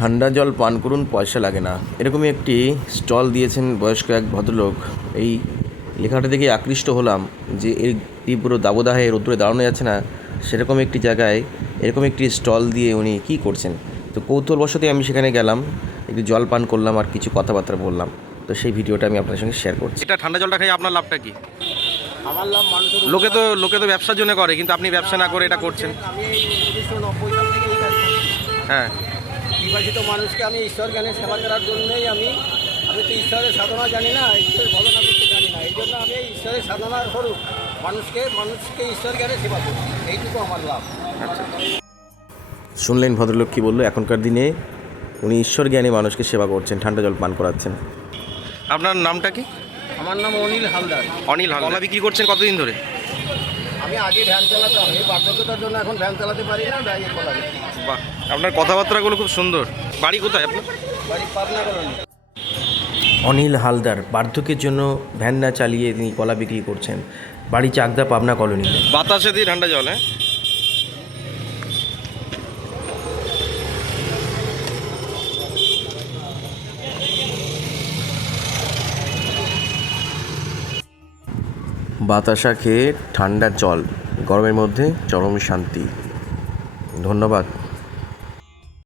ঠান্ডা জল পান করুন, পয়সা লাগে না, এরকমই একটি স্টল দিয়েছেন বয়স্ক এক ভদ্রলোক। এই লেখাটা দেখে আকৃষ্ট হলাম যে এই তীব্র দাবদাহে রোদ্দুরে দাঁড়ানো যাচ্ছে না, সেরকম একটি জায়গায় এরকম একটি স্টল দিয়ে উনি কী করছেন। তো কৌতূহলবশতই আমি সেখানে গেলাম, একটু জল পান করলাম আর কিছু কথাবার্তা বললাম। তো সেই ভিডিওটা আমি আপনার সঙ্গে শেয়ার করছি। এটা ঠান্ডা জলটা খাই আপনার লাভটা কি? আমার লাভ মানুষের লোকে তো ব্যবসার জন্য করে, কিন্তু আপনি ব্যবসা না করে এটা করছেন। আমি এই 1990 সাল থেকে এই কাজ করছি। হ্যাঁ, বিভাজিত মানুষকে আমি ঈশ্বর জ্ঞানের সেবা করার জন্যই আমি তো ঈশ্বরের সাধনা জানি না, ঈশ্বরের ভজনা করতে জানি না। এই জন্য আমি ঈশ্বরের সাধনার স্বরূপ মানুষকে ঈশ্বর জ্ঞানের সেবা করি, এইটুকু আমার লাভ। আচ্ছা। শুনলেন ভদ্রলোক কী বললো? এখনকার দিনে উনি ঈশ্বর জ্ঞানী মানুষকে সেবা করছেন, ঠান্ডা জল পান করাচ্ছেন। আপনার নামটা কি? আমার নাম অনিল হালদার। অনিল হালদার। কলা বিক্রি করছেন কতদিন ধরে? আমি আগে ভ্যান চালাতাম, এই বার্ধক্যতার জন্য এখন ভ্যান চালাতে পারি না, তাই কলা বিক্রি। বাহ, আপনার কথাবার্তাগুলো খুব সুন্দর। বাড়ি কোথায় আপনার? বাড়ি পাবনা কলোনি। অনিল হালদার বার্ধক্যের জন্য ভ্যান না চালিয়ে তিনি কলা বিক্রি করছেন, বাড়ি চাকদা, পাবনা কলোনি। বাতাসে দিয়ে ঠান্ডা জল। হ্যাঁ, বাতাসা খেয়ে ঠান্ডা জল, গরমের মধ্যে চরম শান্তি। ধন্যবাদ।